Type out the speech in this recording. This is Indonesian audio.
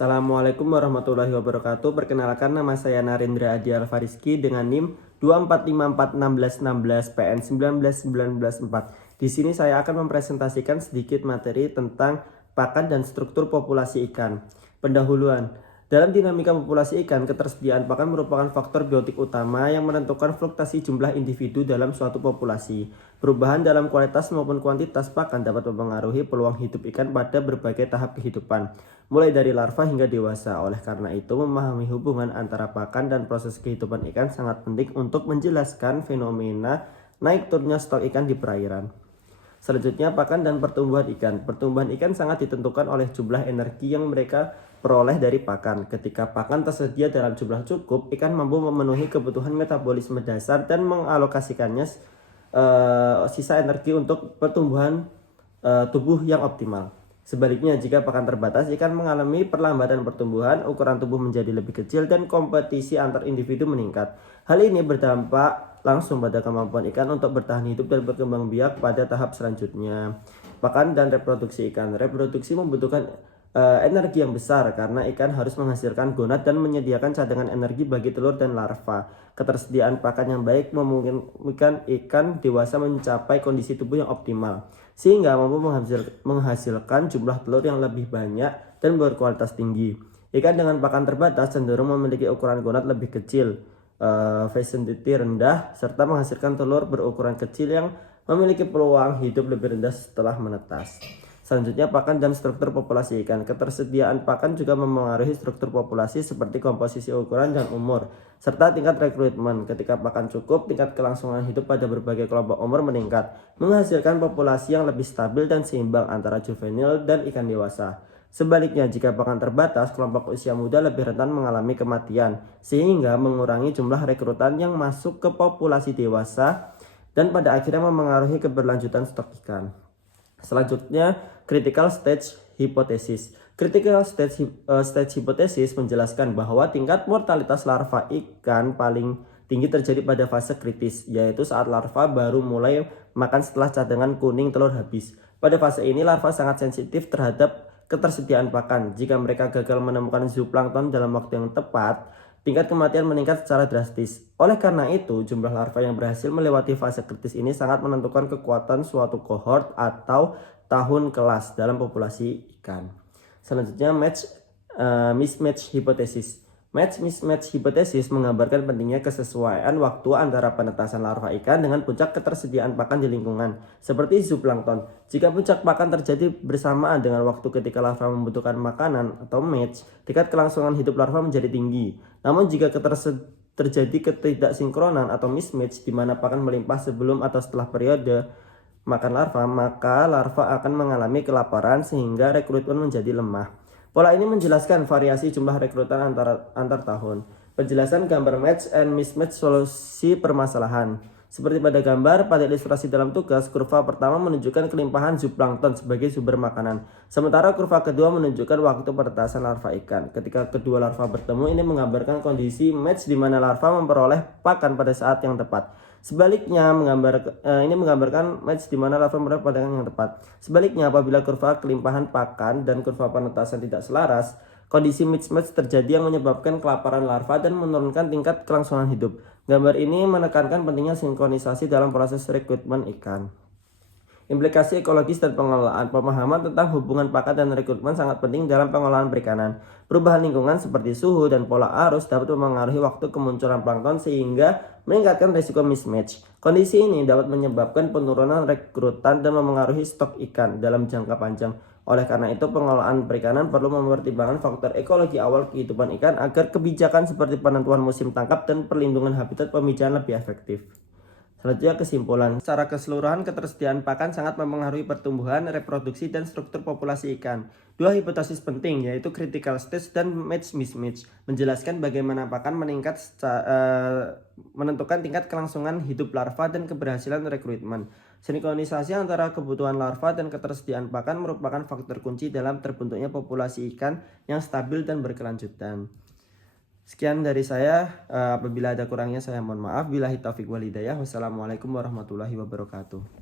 Assalamualaikum warahmatullahi wabarakatuh. Perkenalkan, nama saya Narendra Adi Alfariski dengan NIM 245416116 PN 19194. Di sini saya akan mempresentasikan sedikit materi tentang pakan dan struktur populasi ikan. Pendahuluan. Dalam dinamika populasi ikan, ketersediaan pakan merupakan faktor biotik utama yang menentukan fluktuasi jumlah individu dalam suatu populasi. Perubahan dalam kualitas maupun kuantitas pakan dapat mempengaruhi peluang hidup ikan pada berbagai tahap kehidupan, mulai dari larva hingga dewasa. Oleh karena itu, memahami hubungan antara pakan dan proses kehidupan ikan sangat penting untuk menjelaskan fenomena naik turunnya stok ikan di perairan. Selanjutnya, pakan dan pertumbuhan ikan. Pertumbuhan ikan sangat ditentukan oleh jumlah energi yang mereka peroleh dari pakan. Ketika pakan tersedia dalam jumlah cukup, ikan mampu memenuhi kebutuhan metabolisme dasar dan mengalokasikannya sisa energi untuk pertumbuhan tubuh yang optimal. Sebaliknya, jika pakan terbatas, ikan mengalami perlambatan pertumbuhan, ukuran tubuh menjadi lebih kecil, dan kompetisi antar individu meningkat. Hal ini berdampak langsung pada kemampuan ikan untuk bertahan hidup dan berkembang biak pada tahap selanjutnya. Pakan dan reproduksi ikan. Reproduksi membutuhkan energi yang besar karena ikan harus menghasilkan gonad dan menyediakan cadangan energi bagi telur dan larva. Ketersediaan pakan yang baik memungkinkan ikan dewasa mencapai kondisi tubuh yang optimal, sehingga mampu menghasilkan jumlah telur yang lebih banyak dan berkualitas tinggi. Ikan dengan pakan terbatas cenderung memiliki ukuran gonad lebih kecil, fertility rendah, serta menghasilkan telur berukuran kecil yang memiliki peluang hidup lebih rendah setelah menetas. Selanjutnya, pakan dan struktur populasi ikan. Ketersediaan pakan juga memengaruhi struktur populasi seperti komposisi, ukuran, dan umur, serta tingkat rekrutmen. Ketika pakan cukup, tingkat kelangsungan hidup pada berbagai kelompok umur meningkat, menghasilkan populasi yang lebih stabil dan seimbang antara juvenil dan ikan dewasa. Sebaliknya, jika pakan terbatas, kelompok usia muda lebih rentan mengalami kematian, sehingga mengurangi jumlah rekrutan yang masuk ke populasi dewasa dan pada akhirnya memengaruhi keberlanjutan stok ikan. Selanjutnya, critical stage hypothesis. Critical stage hypothesis menjelaskan bahwa tingkat mortalitas larva ikan paling tinggi terjadi pada fase kritis, yaitu saat larva baru mulai makan setelah cadangan kuning telur habis. Pada fase ini, larva sangat sensitif terhadap ketersediaan pakan. Jika mereka gagal menemukan zooplankton dalam waktu yang tepat, tingkat kematian meningkat secara drastis. Oleh karena itu, jumlah larva yang berhasil melewati fase kritis ini sangat menentukan kekuatan suatu kohort atau tahun kelas dalam populasi ikan. Selanjutnya, mismatch hypothesis. Mismatch hypothesis menggambarkan pentingnya kesesuaian waktu antara penetasan larva ikan dengan puncak ketersediaan pakan di lingkungan, seperti zooplankton. Jika puncak pakan terjadi bersamaan dengan waktu ketika larva membutuhkan makanan atau match, tingkat kelangsungan hidup larva menjadi tinggi. Namun jika terjadi ketidaksinkronan atau mismatch di mana pakan melimpah sebelum atau setelah periode makan larva, maka larva akan mengalami kelaparan sehingga rekrutmen menjadi lemah. Pola ini menjelaskan variasi jumlah rekrutan antar tahun. Penjelasan gambar match and mismatch solusi permasalahan. Seperti pada gambar pada ilustrasi dalam tugas, kurva pertama menunjukkan kelimpahan zooplankton sebagai sumber makanan. Sementara kurva kedua menunjukkan waktu penetasan larva ikan. Ketika kedua larva bertemu, ini menggambarkan kondisi match di mana larva memperoleh pakan pada saat yang tepat. Sebaliknya, ini menggambarkan match di mana larva memperoleh pakan yang tepat. Sebaliknya, apabila kurva kelimpahan pakan dan kurva penetasan tidak selaras, kondisi mismatch terjadi yang menyebabkan kelaparan larva dan menurunkan tingkat kelangsungan hidup. Gambar ini menekankan pentingnya sinkronisasi dalam proses rekrutmen ikan. Implikasi ekologis dan pengelolaan. Pemahaman tentang hubungan pakan dan rekrutmen sangat penting dalam pengolahan perikanan. Perubahan lingkungan seperti suhu dan pola arus dapat memengaruhi waktu kemunculan plankton sehingga meningkatkan risiko mismatch. Kondisi ini dapat menyebabkan penurunan rekrutan dan memengaruhi stok ikan dalam jangka panjang. Oleh karena itu, pengelolaan perikanan perlu mempertimbangkan faktor ekologi awal kehidupan ikan agar kebijakan seperti penentuan musim tangkap dan perlindungan habitat pemijahan lebih efektif. Selanjutnya, kesimpulan. Secara keseluruhan, ketersediaan pakan sangat mempengaruhi pertumbuhan, reproduksi, dan struktur populasi ikan. Dua hipotesis penting, yaitu critical stage dan mismatch, menjelaskan bagaimana pakan menentukan tingkat kelangsungan hidup larva dan keberhasilan rekrutmen. Sinkronisasi antara kebutuhan larva dan ketersediaan pakan merupakan faktor kunci dalam terbentuknya populasi ikan yang stabil dan berkelanjutan. Sekian dari saya, apabila ada kurangnya saya mohon maaf. Billahi taufiq wal hidayah. Wassalamualaikum warahmatullahi wabarakatuh.